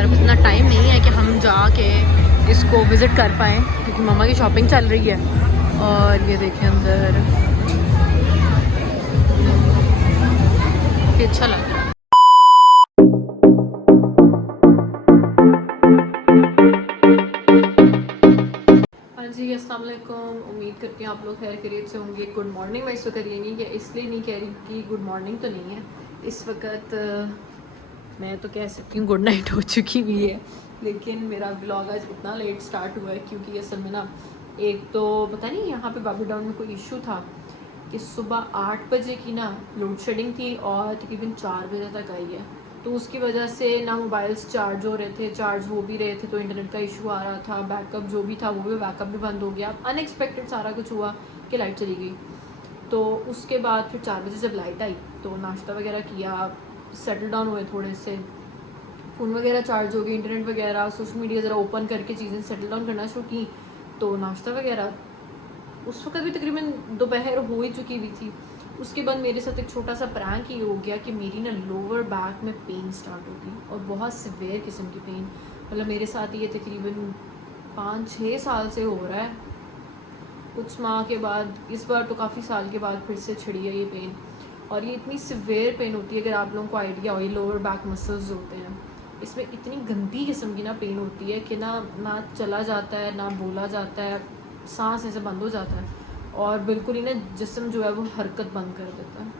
हमारे पास इतना टाइम नहीं है कि हम जाके इसको विज़िट कर पाएँ, क्योंकि मम्मा की शॉपिंग चल रही है। और ये देखें अंदर, ये अच्छा लग रहा है। हाँ जी, अस्सलाम वालेकुम। उम्मीद करती हूँ आप लोग खैर खैरियत से होंगे। Good morning. मैं इस वक्त ये नहीं कि इसलिए नहीं कह रही कि गुड मॉर्निंग तो नहीं है इस वक्त, मैं तो कह सकती हूँ गुड नाइट हो चुकी हुई है। लेकिन मेरा व्लॉग आज इतना लेट स्टार्ट हुआ है क्योंकि असल में ना, एक तो पता नहीं यहाँ पे बाबू टाउन में कोई इशू था कि सुबह 8 बजे की ना लोड शेडिंग थी और तकरीबन 4 बजे तक आई है। तो उसकी वजह से ना मोबाइल्स चार्ज हो रहे थे, चार्ज हो भी रहे थे तो इंटरनेट का इशू आ रहा था, बैकअप जो भी था वो भी बैकअप भी बंद हो गया। अनएक्सपेक्टेड सारा कुछ हुआ कि लाइट चली गई। तो उसके बाद फिर 4 बजे जब लाइट आई तो नाश्ता वगैरह किया, सेटल डाउन हुए थोड़े से, फ़ोन वगैरह चार्ज हो गए, इंटरनेट वगैरह, सोशल मीडिया ज़रा ओपन करके चीज़ें सेटल डाउन करना शुरू की। तो नाश्ता वगैरह उस वक्त भी तकरीबन दोपहर हो ही चुकी हुई थी। उसके बाद मेरे साथ एक छोटा सा प्रैंक ये हो गया कि मेरी ना लोअर बैक में पेन स्टार्ट हो गई, और बहुत सिवियर किस्म की पेन। मतलब मेरे साथ ये तकरीबन 5-6 साल से हो रहा है। कुछ माह के बाद, इस बार तो काफ़ी साल के बाद फिर से छिड़ी है ये पेन। और ये इतनी सिवियर पेन होती है, अगर आप लोगों को आइडिया हो, ये लोअर बैक मसल्स होते हैं, इसमें इतनी गंदी किस्म की ना पेन होती है कि ना चला जाता है, ना बोला जाता है, सांस ऐसे बंद हो जाता है और बिल्कुल ही ना जिस्म जो है वो हरकत बंद कर देता है।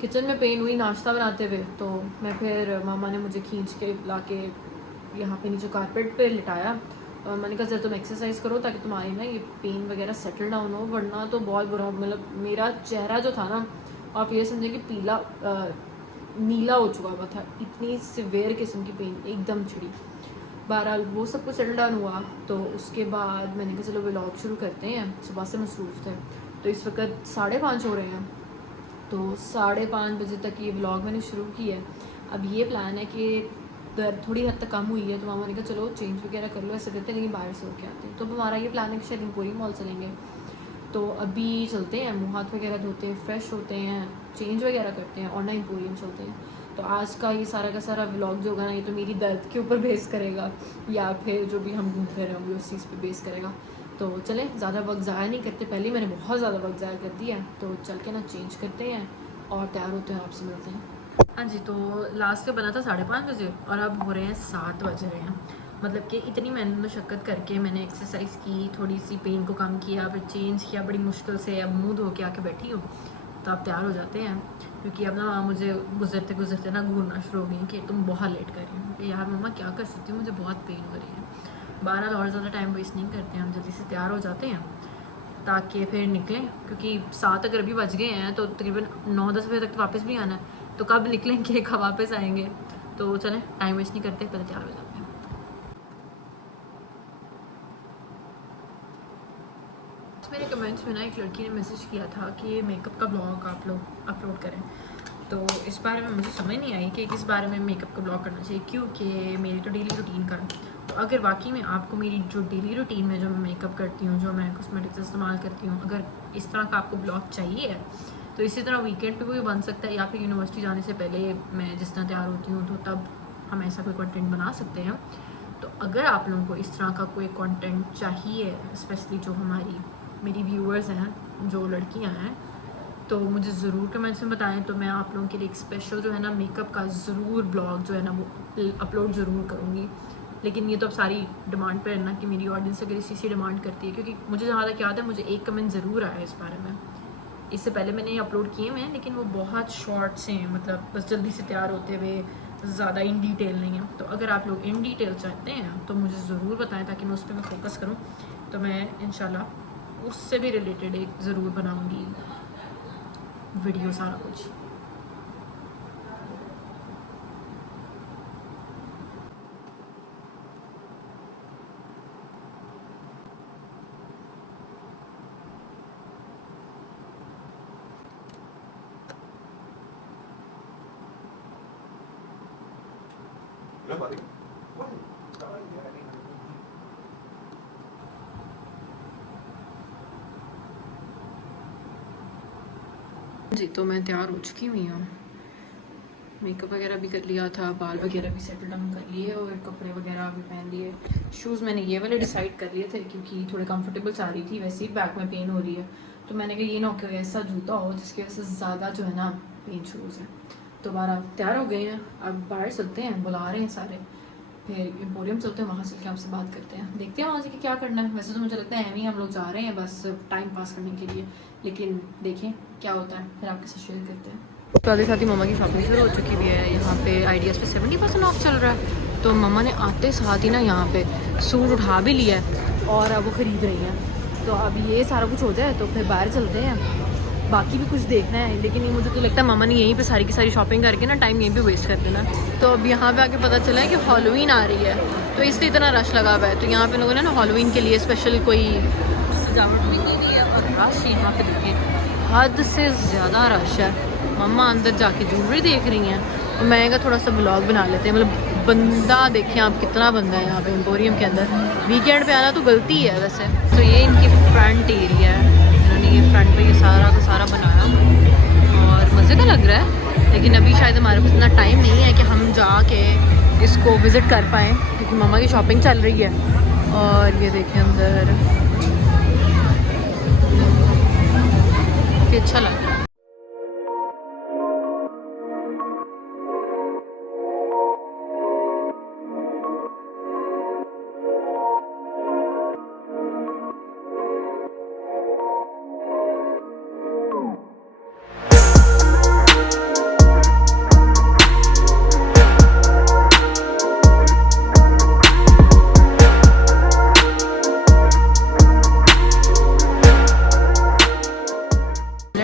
किचन में पेन हुई नाश्ता बनाते हुए, तो मैं फिर मामा ने मुझे खींच के ला के यहाँ पे नीचे कारपेट पे लिटाया और मैंने कहा जरा तुम एक्सरसाइज करो ताकि तुम्हारी ना ये पेन वगैरह सेटल डाउन हो, वरना तो बहुत बुरा। मतलब मेरा चेहरा जो था ना, आप ये समझें कि पीला नीला हो चुका हुआ था, इतनी सिवियर किस्म की पेन एकदम छिड़ी। बहरहाल वो सब कुछ सेटल डाउन हुआ तो उसके बाद मैंने कहा चलो व्लॉग शुरू करते हैं। सुबह से मसरूफ़ थे तो इस वक्त 5:30 हो रहे हैं, तो 5:30 बजे तक ये व्लॉग मैंने शुरू किया है। अब ये प्लान है कि दर्द थोड़ी हद तक कम हुई है तो मामा ने कहा चलो चेंज वगैरह कर लो, ऐसे करते हैं कहीं बाहर से होके आते हैं। तो हमारा ये प्लान है कि शायद पूरी मॉल चलेंगे। तो अभी चलते हैं, मुँह हाथ वगैरह धोते हैं, फ्रेश होते हैं, चेंज वगैरह करते हैं और ना एम्पोरियम चलते हैं। तो आज का ये सारा का सारा व्लॉग जो होगा ना, ये तो मेरी दर्द के ऊपर बेस करेगा या फिर जो भी हम घूमते रहे होंगे उस चीज़ पे बेस करेगा। तो चलें, ज़्यादा वक्त ज़ाया नहीं करते, पहले ही मैंने बहुत ज़्यादा वक्त ज़ाया कर दिया है। तो चल के ना चेंज करते हैं और तैयार होते हैं, आपसे मिलते हैं। हाँ जी, तो लास्ट का बना था 5:30 बजे और अब हो रहे हैं 7 बज रहे हैं। मतलब कि इतनी मेहनत मशक्क़त करके मैंने एक्सरसाइज की, थोड़ी सी पेन को कम किया, फिर चेंज किया बड़ी मुश्किल से, अब मुँह धो के आके बैठी हूँ। तो आप तैयार हो जाते हैं क्योंकि अब ना मुझे गुजरते गुजरते ना घूरना शुरू हो गई कि तुम बहुत लेट कर रही हो। कि यार मम्मा क्या कर सकती हूँ, मुझे बहुत पेन हो रही है। बहरहाल और ज़्यादा टाइम वेस्ट नहीं करते हैं, हम जल्दी से तैयार हो जाते हैं ताकि फिर निकलें, क्योंकि 7 अगर अभी बज गए हैं तो तकरीबन 9-10 बजे तक तो वापस भी आना है। तो कब निकलेंगे, कब वापस आएंगे। तो चलें, टाइम वेस्ट नहीं करते, पहले तैयार हो जाते हैं। मेरे कमेंट्स में ना एक लड़की ने मैसेज किया था कि मेकअप का ब्लॉग आप लोग अपलोड करें। तो इस बारे में मुझे समझ नहीं आई कि किस बारे में मेकअप का ब्लॉग करना चाहिए, क्योंकि मेरी तो डेली रूटीन का। तो अगर वाकई में आपको मेरी जो डेली रूटीन में जो मैं मेकअप करती हूँ, जो मैं कॉस्मेटिक्स इस्तेमाल करती हूँ, अगर इस तरह का आपको ब्लॉग चाहिए तो इसी तरह वीकेंड पे भी बन सकता है, या फिर यूनिवर्सिटी जाने से पहले मैं जिस तरह तैयार होती हूँ तो तब हम ऐसा कोई कंटेंट बना सकते हैं। तो अगर आप लोगों को इस तरह का कोई कंटेंट चाहिए, स्पेशली जो मेरी व्यूअर्स हैं, जो लड़कियां हैं, तो मुझे ज़रूर कमेंट्स में बताएं। तो मैं आप लोगों के लिए एक स्पेशल जो है ना मेकअप का ज़रूर ब्लॉग जो है ना वो अपलोड ज़रूर करूँगी। लेकिन ये तो अब सारी डिमांड पर है ना कि मेरी ऑडियंस अगर इसी से डिमांड करती है, क्योंकि मुझे जहाँ तक याद है मुझे एक कमेंट ज़रूर आया इस बारे में। इससे पहले मैंने अपलोड किए हुए हैं लेकिन वो बहुत शॉर्ट से हैं, मतलब बस जल्दी से तैयार होते हुए, ज़्यादा इन डिटेल नहीं है। तो अगर आप लोग इन डिटेल चाहते हैं तो मुझे ज़रूर बताएं ताकि मैं उस पर फोकस करूँ। तो मैं इंशाल्लाह उससे भी रिलेटेड एक ज़रूर बनाऊँगी वीडियो, सारा कुछ। जी, तो मैं तैयार हो चुकी हुई हूँ मेकअप वगैरह भी कर लिया था, बाल वगैरह भी सेटल डाउन कर लिए और कपड़े वगैरह भी पहन लिए। शूज़ मैंने ये वाले डिसाइड कर लिए थे क्योंकि थोड़े कंफर्टेबल सा रही थी, वैसे ही बैक में पेन हो रही है, तो मैंने कहा ये ना हो ऐसा जूता हो जिसकी वजह से ज़्यादा जो है ना पेन शुरू हो जाए। दोबारा तैयार हो गए हैं, अब बाहर चलते हैं, बुला रहे हैं सारे, फिर एम्पोरियम चलते हैं, वहाँ चल के आपसे बात करते हैं, देखते हैं वहाँ से कि क्या करना है। वैसे तो मुझे लगता है हम लोग जा रहे हैं बस टाइम पास करने के लिए, लेकिन देखें क्या होता है, फिर आपके साथ शेयर करते हैं। साथ ही साथ ही मम्मा की शॉपिंग शुरू हो चुकी भी है। यहाँ पे आइडियाज़ पे 70% ऑफ चल रहा है, तो मम्मा ने आते साथ ही ना यहाँ पे सूट उठा भी लिया है और अब वो ख़रीद रही हैं। तो अब ये सारा कुछ हो जाए तो फिर बाहर चलते हैं, बाकी भी कुछ देखना है, लेकिन ये मुझे तो लगता है मम्मा ने यहीं पे सारी की सारी शॉपिंग करके ना टाइम यहीं पे वेस्ट कर देना। तो अब यहाँ पे आके पता चला है कि हैलोवीन आ रही है, तो इसलिए इतना रश लगा हुआ है। तो यहाँ पे लोगों ने ना हैलोवीन के लिए स्पेशल कोई सजावट भी की हुई है और रश यहाँ पे देखिए हद से ज़्यादा रश है। मम्मा अंदर जाके ज्वेलरी देख रही हैं और मैं कहा थोड़ा सा ब्लॉग बना लेते हैं, मतलब बंदा देखिए आप कितना बंदा है यहाँ पे एम्पोरियम के अंदर। वीकेंड पे आना तो गलती है वैसे। तो ये इनकी फ्रंट एरिया है, इन्होंने ये फ्रंट पे ये सारा का सारा बनाया और मज़े का लग रहा है, लेकिन अभी शायद हमारे पास इतना टाइम नहीं है कि हम जाके इसको विज़िट कर पाएँ क्योंकि मम्मा की शॉपिंग चल रही है। और ये देखें अंदर ये अच्छा लग रहा है।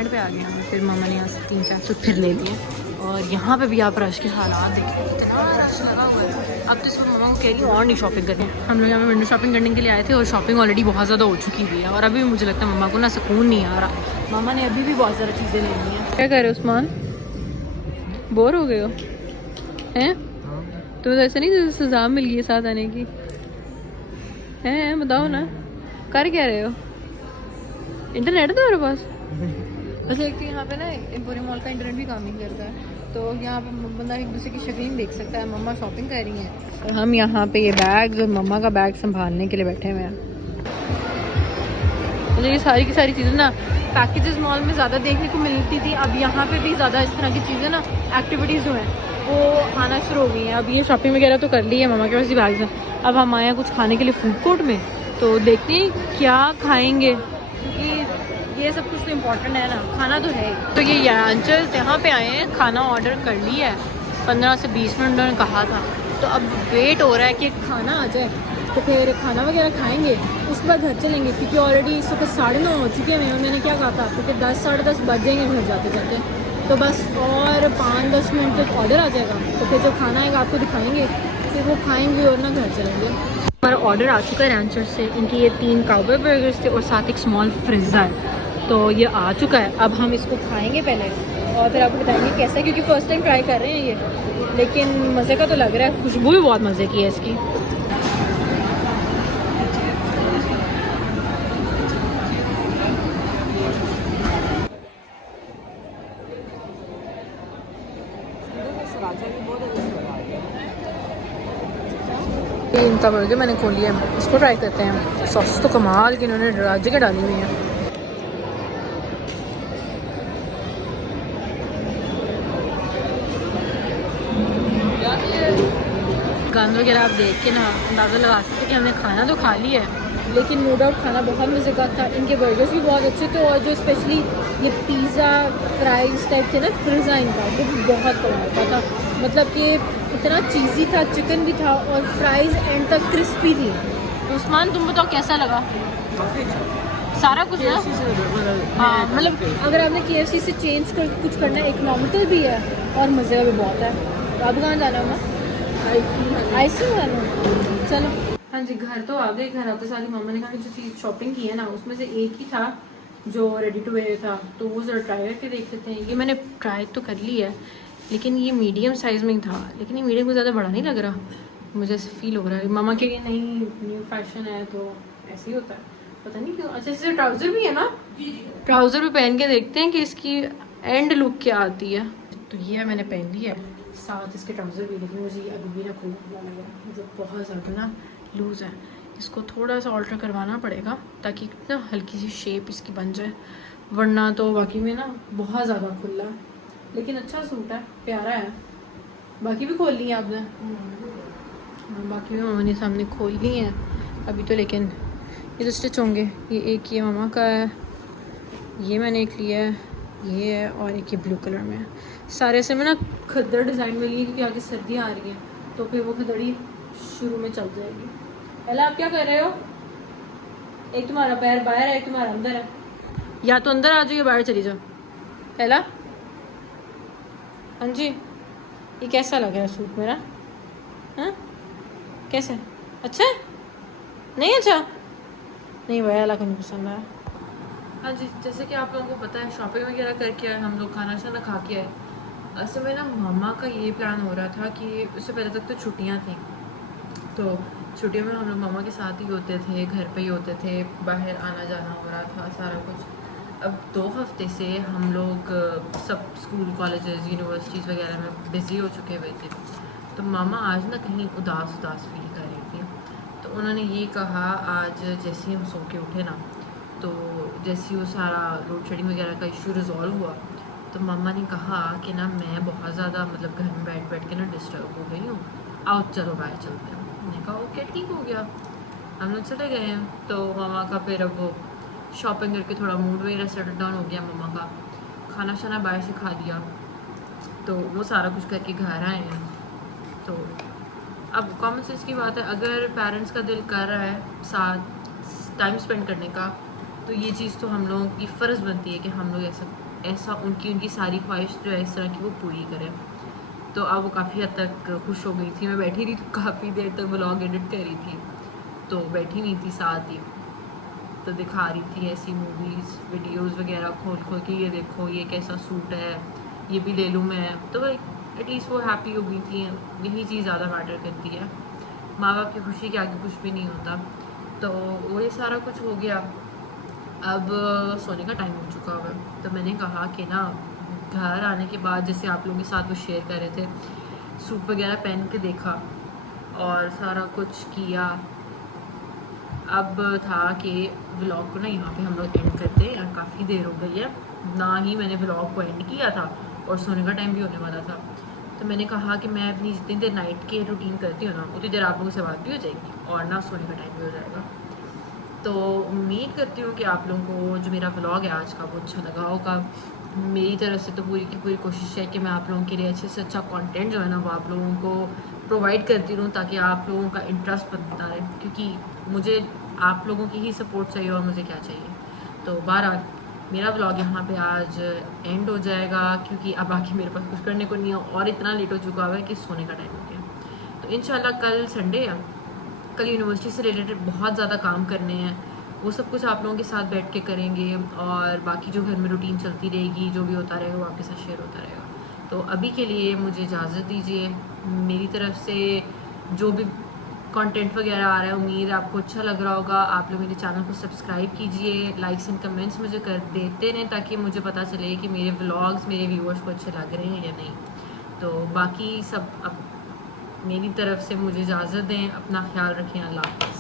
पे आ गया, फिर मम्मा ने यहाँ से 3-4 सूट फिर ले लिए और यहाँ पे भी आप रश के हालात देखिए, इतना रश लगा हुआ है। अब तो इसको मम्मा को कह रही हूँ और नहीं शॉपिंग करनी। हम लोग यहाँ पे विंडो शॉपिंग करने के लिए आए थे और शॉपिंग ऑलरेडी बहुत ज़्यादा हो चुकी हुई है और अभी भी मुझे लगता है मम्मा को ना सुकून नहीं आ रहा। मम्मा ने अभी भी बहुत ज़्यादा चीज़ें ले ली हैं। क्या कर रहे हो उस्मान, बोर हो गए हो हैं? तो ऐसा नहीं जैसे सजा मिल गई साथ आने की हैं? बताओ ना, कर क्या रहे हो? इंटरनेट है तुम्हारे पास? वैसे एक तो यहाँ पे ना एम्पोरियम मॉल का इंटरनेट भी काम नहीं करता है, तो यहाँ पे बंदा एक दूसरे की शक्ल नहीं देख सकता है। मम्मा शॉपिंग कर रही हैं और हम यहाँ पे ये बैग और मम्मा का बैग संभालने के लिए बैठे हुए हैं। मुझे ये सारी की सारी चीज़ें ना पैकेजेस मॉल में ज़्यादा देखने को मिलती थी, अब यहाँ पे भी ज़्यादा इस तरह की चीज़ें ना एक्टिविटीज़ जो हैं वो आना शुरू हो गई हैं। अब ये शॉपिंग वगैरह तो कर ली है मम्मा के पास ही बैग है। अब हम आए हैं कुछ खाने के लिए फूड कोर्ट में, तो देखते हैं क्या खाएँगे क्योंकि ये सब कुछ तो इम्पोर्टेंट है ना, खाना तो है। तो ये यांचर्स यहाँ पे आए हैं, खाना ऑर्डर कर लिया है, 15 से 20 मिनट उन्होंने कहा था, तो अब वेट हो रहा है कि खाना आ जाए तो फिर खाना वगैरह खाएंगे, उसके बाद घर चलेंगे क्योंकि ऑलरेडी इस वक्त 9:30 हो चुके हैं और मैंने क्या कहा था आपको कि 10 साढ़े 10 बज जाएंगे घर जाते जाते, तो बस और 5-10 मिनट तक ऑर्डर आ जाएगा, तो फिर जो खाना आएगा आपको दिखाएंगे, फिर वो खाएँगे और ना घर चलेंगे। हमारा ऑर्डर आ चुका है रैंचर से, इनके ये 3 काउबॉय बर्गर्स थे और साथ एक स्मॉल फ्रिज़ा है, तो ये आ चुका है। अब हम इसको खाएंगे पहले और फिर आपको बताएंगे कैसा है, क्योंकि फ़र्स्ट टाइम ट्राई कर रहे हैं ये, लेकिन मज़े का तो लग रहा है, खुशबू भी बहुत मज़े की है इसकी। इनका बर्गर मैंने खोल लिया है, इसको ट्राई करते हैं। सॉस तो कमाल की इन्होंने राज्य के डाली हुई है। गंद वगैरह आप देख के ना अंदाज़ा लगा सकते कि हमने खाना तो खा लिया है, लेकिन नो डाउट खाना बहुत मज़े का था। इनके बर्गर्स भी बहुत अच्छे थे और जो स्पेशली ये पिज़्ज़ा फ्राइज़ टाइप थे ना, फ्रिज़ा इनका वो भी बहुत कमाल का था, मतलब कि इतना चीज़ी था, चिकन भी था और फ्राइज़ एंड तक क्रिस्पी थी। उस्मान तुम बताओ कैसा लगा? सारा कुछ ना, हाँ मतलब अगर आपने KFC से चेंज कर कुछ करना है, इकोनॉमिकल भी है और मज़े का भी बहुत है। तो अब कहाँ जाना है ना? आइसक्रीम खाना। चलो हाँ जी, घर तो आ गए। घर आते सारी मम्मा ने कहा कि जो चीज़ शॉपिंग की है ना उसमें से एक ही था जो रेडी टू वेयर था, तो वो ज़रा ट्राई करके देख लेते हैं। ये मैंने ट्राई तो कर ली है, लेकिन ये मीडियम साइज़ में ही था, लेकिन ये मीडियम को ज़्यादा बड़ा नहीं लग रहा, मुझे ऐसे फील हो रहा है। मामा के नहीं न्यू फैशन है तो ऐसे ही होता है, पता नहीं क्यों। अच्छा इससे ट्राउज़र भी है ना, ट्राउज़र भी पहन के देखते हैं कि इसकी एंड लुक क्या आती है। तो ये मैंने पहन ली है, साथ इसके ट्राउज़र भी, लेकिन मुझे ये अभी भी ना खुला खुला लग रहा है, मतलब बहुत ज़्यादा ना लूज़ है। इसको थोड़ा सा ऑल्टर करवाना पड़ेगा ताकि ना हल्की सी शेप इसकी बन जाए, वरना तो बाकी में ना बहुत ज़्यादा खुला है। लेकिन अच्छा सूट है, प्यारा है। बाकी भी खोल ली है आपने? बाकी भी मामा ने सामने खोल ली हैं अभी तो, लेकिन ये तो स्टिच होंगे। ये एक ये मामा का है, ये मैंने एक लिया है, ये है, और एक ये ब्लू कलर में है। सारे से मैं ना खद्दड़ डिज़ाइन में ली क्योंकि आगे सर्दियाँ आ रही हैं, तो फिर वो खद्दड़ी शुरू में चल जाएगी। पहले आप क्या कर रहे हो? एक तुम्हारा पैर बाहर है, एक तुम्हारा अंदर है। या तो अंदर आ जाओ या बाहर चली जाओ। पहला, हाँ जी, ये कैसा लग रहा है सूट मेरा? हाँ, कैसे? अच्छा है? नहीं अच्छा? नहीं भैया, अल्लाह को नहीं पसंद आया। हाँ जी, जैसे कि आप लोगों को पता है, शॉपिंग वगैरह करके आए हम लोग, खाना शाना खा के आए। असल में ना मामा का ये प्लान हो रहा था कि उससे पहले तक तो छुट्टियाँ थी, तो छुट्टियों में हम लोग मामा के साथ ही होते थे, घर पे ही होते थे, बाहर आना जाना हो रहा था सारा कुछ। अब 2 हफ्ते से हम लोग सब स्कूल, कॉलेजेस, यूनिवर्सिटीज़ वगैरह में बिज़ी हो चुके हुए थे, तो मामा आज ना कहीं उदास उदास फील कर रही थी। तो उन्होंने ये कहा, आज जैसे ही हम सो के उठे ना, तो जैसे ही वो सारा लोड शेडिंग वगैरह का इशू रिजॉल्व हुआ, तो मम्मा ने कहा कि ना मैं बहुत ज़्यादा मतलब घर में बैठ बैठ के ना डिस्टर्ब हो गई हूँ, आओ चलो बाहर चलते हैं। मैंने कहा ओके ठीक हो गया, हम लोग चले गए हैं। तो मामा का फिर अब वो शॉपिंग करके थोड़ा मूड वगैरह सेटल डाउन हो गया मामा का, खाना शाना बाहर से खा लिया, तो वो सारा कुछ करके घर आए हैं। तो अब कॉमन सेंस की बात है, अगर पेरेंट्स का दिल कर रहा है साथ टाइम स्पेंड करने का, तो ये चीज़ तो हम लोगों की फ़र्ज़ बनती है कि हम लोग ऐसा उनकी सारी ख्वाहिश जो है इस तरह की वो पूरी करें। तो अब वो काफ़ी हद तक खुश हो गई थी। मैं बैठी रही तो काफ़ी देर तक व्लॉग एडिट कर रही थी, तो बैठी नहीं थी साथ ही, तो दिखा रही थी ऐसी मूवीज़ वीडियोस वगैरह खोल खोल के, ये देखो ये कैसा सूट है, ये भी ले लूँ मैं। तो भाई एटलीस्ट वो हैप्पी हो गई थी, यही चीज़ ज़्यादा मैटर करती है। माँ बाप की खुशी के आगे कुछ भी नहीं होता। तो वो ये सारा कुछ हो गया, अब सोने का टाइम हो चुका हुआ। तो मैंने कहा कि ना घर आने के बाद, जैसे आप लोगों के साथ वो शेयर कर रहे थे, सूट वगैरह पहन के देखा और सारा कुछ किया। अब था कि व्लॉग को ना यहाँ पे हम लोग एंड करते हैं, काफ़ी देर हो गई है, ना ही मैंने व्लॉग को एंड किया था और सोने का टाइम भी होने वाला था। तो मैंने कहा कि मैं अपनी जितनी देर नाइट के रूटीन करती हूँ ना, उतनी देर आप लोगों से बात भी हो जाएगी और ना सोने का टाइम भी हो जाएगा। तो उम्मीद करती हूँ कि आप लोगों को जो मेरा व्लॉग है आज का वो अच्छा लगा होगा। मेरी तरफ से तो पूरी की पूरी कोशिश है कि मैं आप लोगों के लिए अच्छे से अच्छा कंटेंट जो है ना वो आप लोगों को प्रोवाइड करती रहूँ, ताकि आप लोगों का इंटरेस्ट बनता रहे, क्योंकि मुझे आप लोगों की ही सपोर्ट चाहिए और मुझे क्या चाहिए। तो बहरहाल मेरा व्लॉग यहाँ पे आज एंड हो जाएगा, क्योंकि अब आके मेरे पास कुछ करने को नहीं है और इतना लेट हो चुका हुआ है कि सोने का टाइम हो गया। तो इंशाल्लाह कल संडे है, कल यूनिवर्सिटी से रिलेटेड बहुत ज़्यादा काम करने हैं, वो सब कुछ आप लोगों के साथ बैठ के करेंगे, और बाकी जो घर में रूटीन चलती रहेगी, जो भी होता रहेगा वो आपके साथ शेयर होता रहेगा। तो अभी के लिए मुझे इजाज़त दीजिए। मेरी तरफ से जो भी कंटेंट वगैरह आ रहा है, उम्मीद है आपको अच्छा लग रहा होगा। आप लोग मेरे चैनल को सब्सक्राइब कीजिए, लाइक्स एंड कमेंट्स मुझे कर देते रहें, ताकि मुझे पता चले कि मेरे व्लॉग्स मेरे व्यूअर्स को अच्छे लग रहे हैं या नहीं। तो बाकी सब अब मेरी तरफ से मुझे इजाज़त दें, अपना ख्याल रखें, अल्लाह हाफ़िज़।